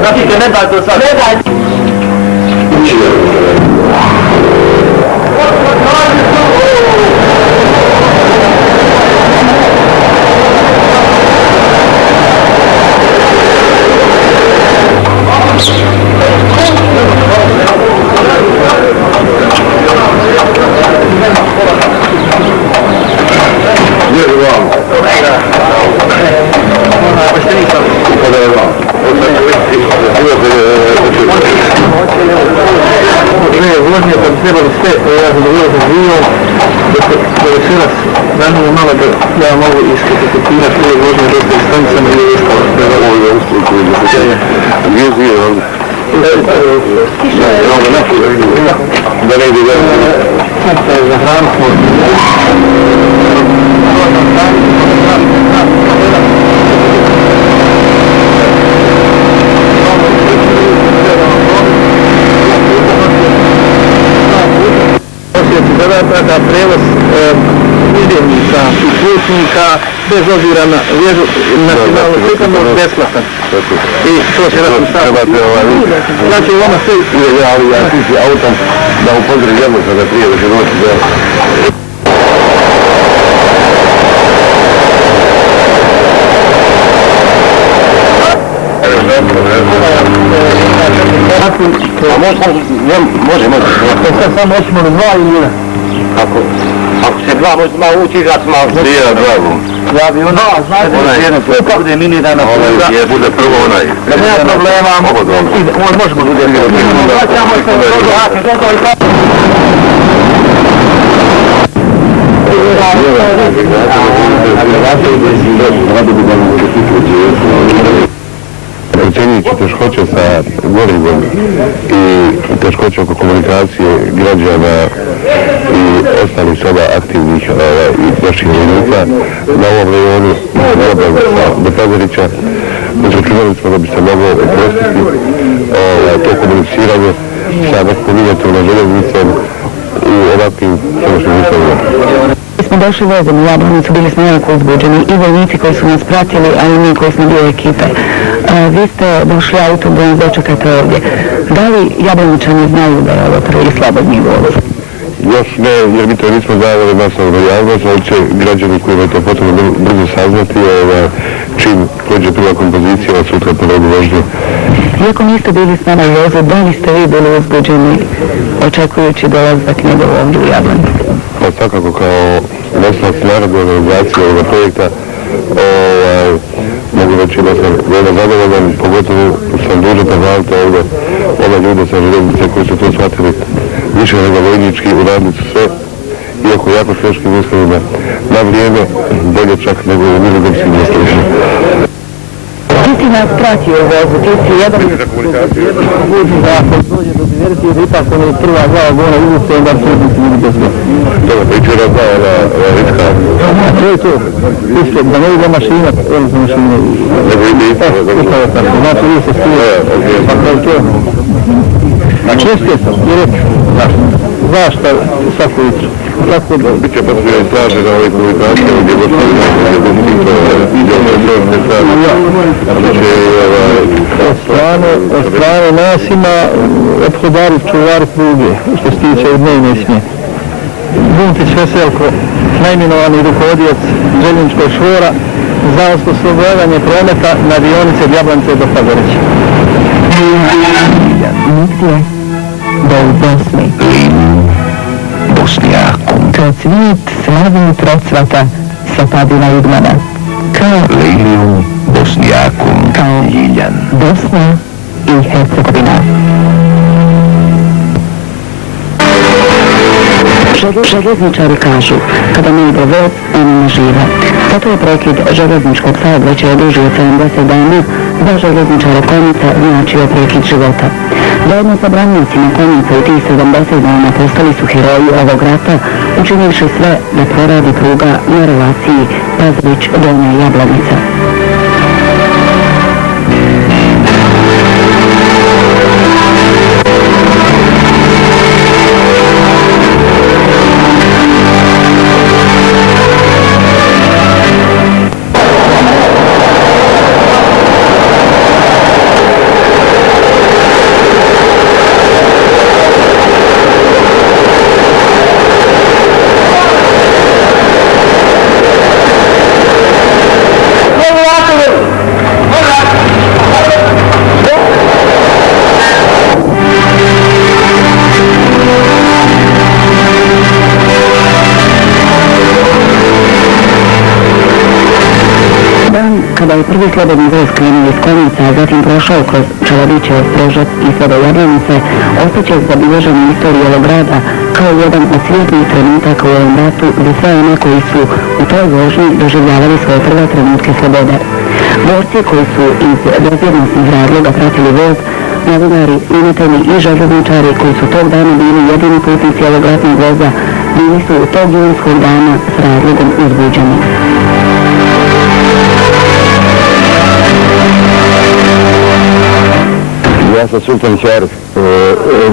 Znači, ne da to sad. Ne da. Trebali sve, ja sam dobro zaživio, da večeras zanimljivo malo da ja mogu iskritikirati ove vožnje dosta distancama i ostalo. Ovo je ustroj koji je zaštitanje. Gdje zbije ovdje? Da ne ide da je za hranu smo. Da prevoz idejnika i putnika bez obzira na vježu nacionalnu pripadnost besplatan. I to će raspisati. Znači vama sve... Ja tiši autom da upozorim jednostavno da prije da će doći da... Može. Samo hoćemo li 2 ili 1? Ako se 2 može malo ući igrati malo. Nije 2. Ja bi ono, znate, kako bude minirana pruga. Onaj bude prvo onaj. Kad nema problema, možemo bude. Procjenjujući teškoće sa gorivom i teškoće oko komunikacije građana i ostalih sada aktivnih i naših vojnika na ovom rejonu do Pazarića, izračunali smo da bi se moglo uprostiti to komuniciranje sa nekom minijaturnom željeznicom u ovakvim sadašnjim uslovima. Smo došli vozom u Jablanicu, bili smo jako uzbuđeni i vojnici koji su nas pratili, a i mi koji smo dio ekipe. Vi ste došli autom da nas dočekate ovdje. Da li Jablaničani znaju da je ovo prvi slobodni voz? Još ne, jer mi to nismo zavali masovno javnost, ali će građani koji je to potrebno brzo saznati čim prođe prva kompozicija od sutra po rodu vožnje. Iako niste bili s nama u vozu, da li ste vi bili uzbuđeni očekujući dolazak njegov ovdje u Jablanicu? Pa svakako kao nosac narodne organizacije ovoga projekta mogu reći da sam veoma zadovoljan, pogotovo sam dužan zahvaliti ovdje ove ljude sa željeznice koji su to shvatili više nego vojnički, uradili su sve, iako jako teškim uslovima, na vrijeme, bolje čak nego u mirnodopskim uslovima. Ti si nas pratio u vozu, ti si jedan vozi da ako dođe do diverzije, da ipak ono je prva 2 vagona ulice, onda će biti ljudi bez sve. Dobro, priče razva ova ritka. To je to. Isto, da ne ide mašina, ono za mašine. Nego ide isto. Upravo tako, znači vi se skije. Pa kao to. Čestio sam, i reći. Zašto svako jutro? Biće potrebno i slaže na ovoj komunikaciji, gdje god stavimo, gdje god stavimo, gdje od strane nas ima ophodari čuvari pruge, što se tiče od dnevne smjene. Buntić Veselko, najminovani rukovodijac željezničkog čvora za osposobljavanje prometa na dionice od Jablanice do Pazarića. Nigdje da u Bosni Bosnijakom kao cvijet slavni procvata sa padina Jugmana, kao Lilijom Bosnijakom kao Ljiljan Bosna i Hercegovina. Željezničari kažu, kada ne ide voz, oni ne žive. Zato je prekid željezničkog saobraćaja duži od 70 dana za željezničare konjica značio prekid života. Zajedno sa branjacima konjica u tih 70 dana postali su heroji ovog rata, učinivši sve da proradi pruga na relaciji Pazarić-Donja Jablanica. Kada je prvi slobodni voz krenuo iz Konjica, a zatim prošao kroz Čelabićev Strožac i sve do Jabljanice, ostaće zabilježen u istoriji ovog grada kao jedan od svijetlih trenutaka u ovom ratu za sve one koji su u toj vožnji doživljavali svoje prve trenutke slobode. Borci koji su iz bezbjednosnih razloga pratili voz, novinari, snimatelji i željezničari koji su tog dana bili jedini putnici ovog ratnog voza, bili su tog junskog dana s razlogom uzbuđeni. Ja sam Sultan Ćarif,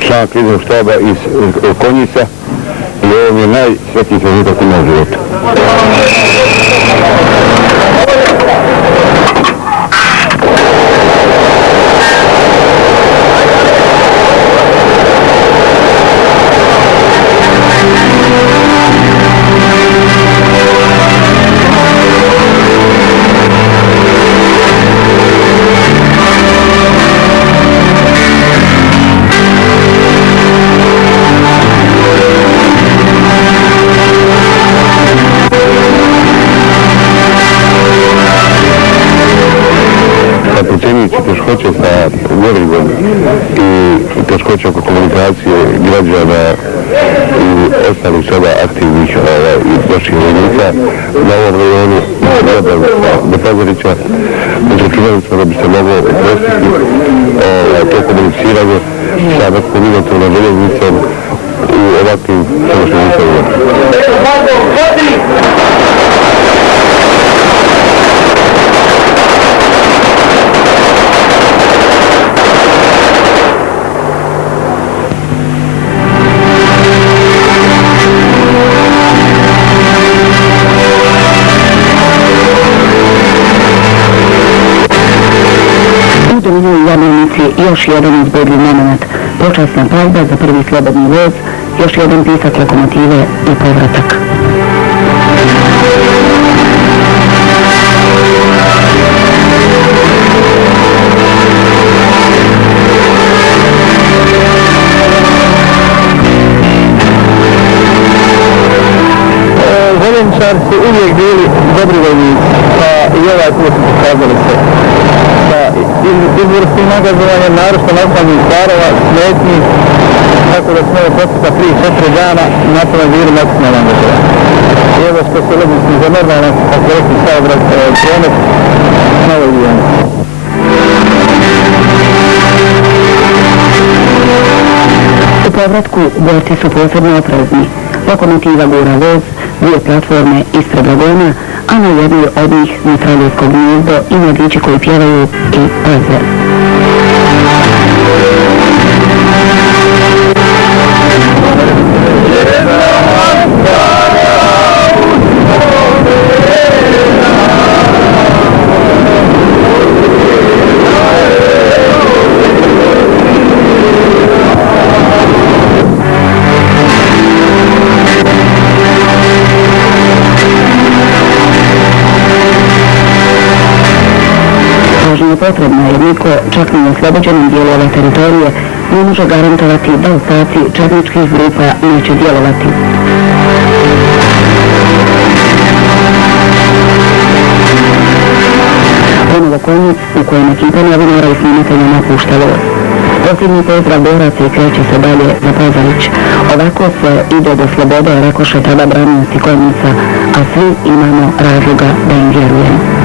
član kriznog štaba iz Konjica i ovo mi je najsvetniji trenutak u mom životu. Procjenjujući teškoće sa gorivom i teškoće oko komunikacije građana i ostalih sada aktivnih i naših vojnika na ovom rajonu do Pazarića, računali smo da bi se moglo uprostiti to komuniciranje sa nekakvom inotornom željeznicom u ovakvim sadašnjim uslovima. Još jedan uzbudljiv moment, počasna pažba za prvi slobodni voz, još jedan pisak lokomotive i povratak. Željezničari su uvijek bili dobri vojnici, pa i ovaj put su pokazali se. Izvrstim angažovanjem naročito nastavnih stvarova, smetnji, tako da smo ovo proputa 3-4 dana na tome bili maksimalno angažovani. I evo što se logično za normalno, kako rekli promet na ovoj dionici. U povratku borci su posebno oprezni. Lokomotiva gura voz, dvije platforme ispred vagona, a na jednoj od njih mitraljevsko gnjezdo i mladići koji pjevaju i paze. Potrebna je niko, čak i na oslobođenom dijelu ove teritorije, ne može garantovati da ostaci četničkih grupa neće djelovati. Ponovo Konjic u kojem ekipa novinara i snimatelja napušta voz. Posljednji pozdrav boraca i kreće se dalje za Pazarić. Ovako se ide do slobode, rekoše tada branioci Konjica, a svi imamo razloga da im vjerujemo.